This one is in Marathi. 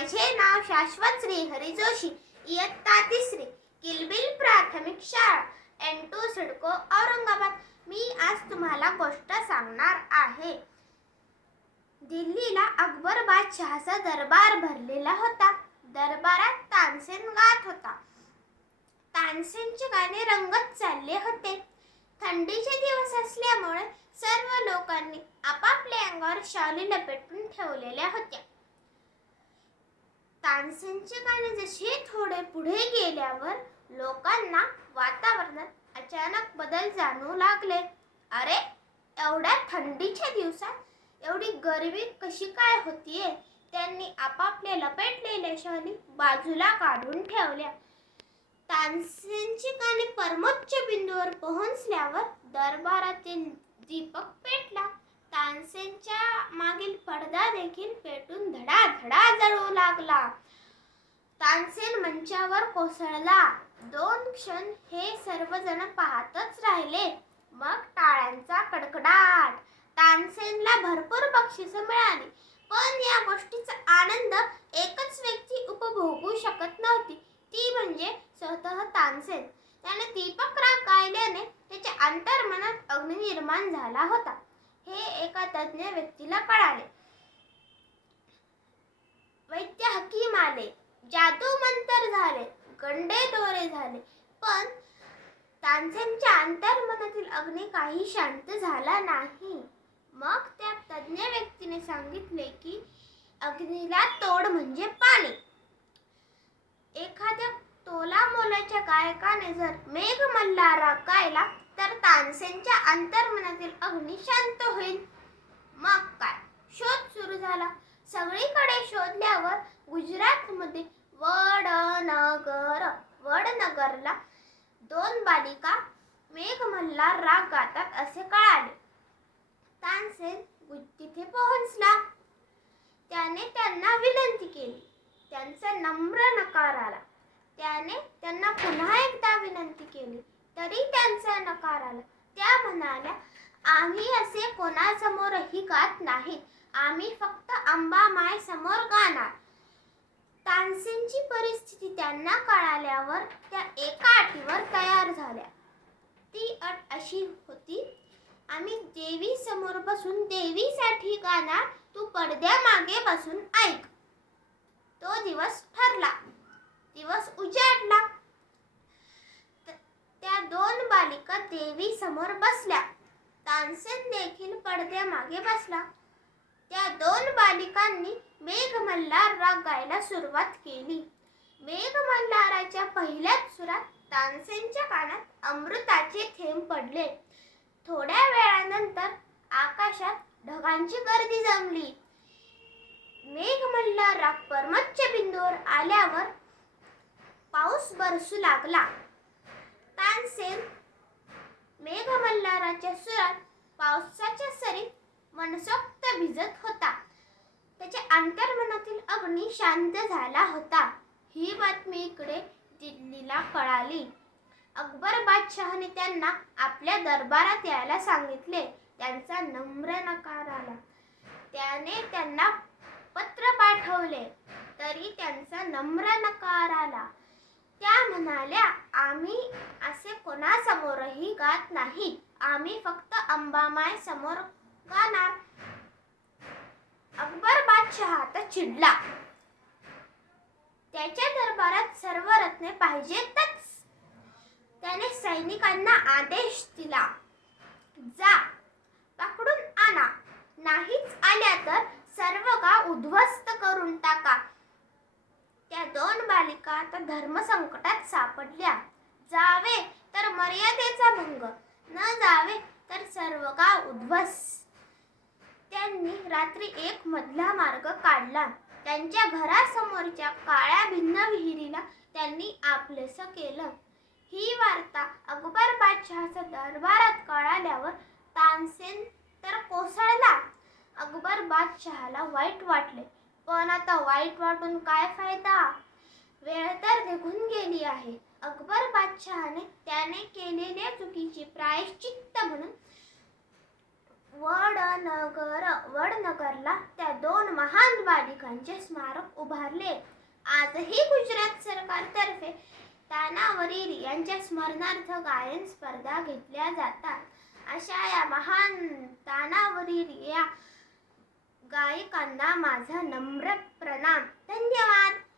माझे नाव शाश्वत श्री हरी जोशी इयत्ता तिसरी किलबिल प्राथमिक शाळा एन टू सिडको औरंगाबाद. मी आज तुम्हाला गोष्ट सांगणार आहे. दिल्लीला अकबर बादशहाचा दरबार भरलेला होता. दरबारात तानसेन गात होता. तानसेनचे गाणे रंगत चालले होते. थंडीचे दिवस असल्यामुळे सर्व लोकांनी आपापल्या अंगावर शाली लपेटून ठेवलेल्या होत्या. तानसेनचे गाणे जसे थोडे पुढे गेल्यावर लोकांना वातावरणात अचानक बदल जाणू लागले. अरे एवढ्या थंडीच्या दिवसात एवढी गरमी कशी काय होतीये? त्यांनी आपापल्या लपेटलेल्या शहरी बाजूला काढून ठेवल्या. तानसेनची गाणी परमोच्च बिंदूवर पोहोचल्यावर दरबारातील दीपक पेटला. तानसेनच्या मागील पडदा देखील पेटून धडाधडा जळू लागला. तानसेन मंचावर कोसळला. दोन क्षण हे सर्वजण पाहतच राहिले. मग टाळ्यांचा कडकडाट. तानसेनला भरपूर बक्षिसं मिळाली पण या गोष्टीचा आनंद एकच व्यक्ती उपभोगू शकत नव्हती. ती म्हणजे स्वतः तानसेन. त्याने दीपक राग गायल्याने त्याच्या अंतर्मनात अग्नी निर्माण झाला होता. हे एका तज्ज्ञ व्यक्तीला कळाले. वैद्य हकीम आले जादू झाले दोरे झाले. पण तानसेनच्या अंतर्मनातील अग्नी काही शांत झाला नाही. मग त्या तज्ज्ञ व्यक्तीने सांगितले की अग्नीला तोड म्हणजे पाणी. एखाद्या तोला मोलाच्या गायकाने जर मेघ मल्हारा गायला तर तानसेनच्या अंतर्मनातील अग्नी शांत होईल. मग काय? शोध सुरू झाला. सगळीकडे शोधल्यावर गुजरातमध्ये वडनगर वडनगरला दोन बालिका मेघमल्ला राग गातात असे कळाले. तानसेन तिथे पोहोचला. त्याने त्यांना विनंती केली. त्यांचा नम्र नकार आला. त्याने त्यांना पुन्हा एकदा विनंती केली. तरी त्यांचा नकार आला. त्या म्हणाल्या आम्ही असे कोणासमोरही गात नाही. आम्ही फक्त अंबा माय समोर गाणार. तानसेनची परिस्थिती त्यांना कळाल्यावर त्या एका अटीवर तयार झाल्या. ती अट अशी होती आम्ही देवी समोर बसून देवीसाठी गाणार तू पडद्यामागे बसून ऐक. तो दिवस ठरला. दिवस उजाडला. त्या दोन बालिका देवी समोर बसल्या. तानसेन देखील पडद्यामागे बसला. त्या दोन बालिकांनी मेघमल्हार राग गायला सुरुवात केली. मेघमल्हाराच्या पहिल्याच सुरात तानसेनच्या कानात अमृताचे थेंब पडले. थोड्या वेळानंतर आकाशात ढगांची गर्दी जमली. मेघमल्हार राग परमच्च बिंदूवर आल्यावर पाऊस बरसू लागला. तानसेन मेघमल्हाराच्या सुरात पावसाच्या सरीत मनसोक्त भिजत होता. अंतर्मनातील अग्नी शांत झाला होता. ही बातमी इकडे दिल्लीला कळाली. अकबर बादशहाने त्यांना आपल्या दरबारात यायला सांगितले. त्यांचा नम्र नकार आला. त्याने त्यांना पत्र पाठवले. तरी त्यांचा नम्र नकार आला. त्या म्हणाल्या आम्ही असे कोणासमोरही गात नाही. आम्ही फक्त अंबामाय समोर गाणार. अकबर चिडला. त्याच्या दरबारात सर्व रत्ने पाहिजेतच. त्याने सैनिकांना आदेश दिला. जा पकडून आणा. नाहीच आल्या तर सर्व गाव उद्ध्वस्त करून टाका. त्या दोन बालिका आता धर्मसंकटात सापडल्या. जावे तर मर्यादेचा भंग. न जावे तर सर्व गाव उद्ध्वस्त. त्यांनी रात्री एक मधला मार्ग काढला. त्यांच्या घरासमोरच्या काळ्या भिन्न विहिरीला त्यांनी आपलेस केलं. ही वार्ता अकबर बादशहाच्या दरबारात कळाल्यावर तानसेन तर कोसळला. अकबर बादशहाला वाईट वाटले. पण आता वाईट वाटून काय फायदा? वेळ तर निघून गेली आहे. अकबर बादशहाने त्याने केलेल्या चुकीची प्रायश्चित्त म्हणून वडनगर वडनगरला त्या दोन महान स्मारक उभारले. आजही गुजरात सरकारतर्फे तानावरील यांच्या स्मरणार्थ गायन स्पर्धा घेतल्या जातात. अशा या महान तानावरील या गायकांना माझा नम्र प्रणाम. धन्यवाद.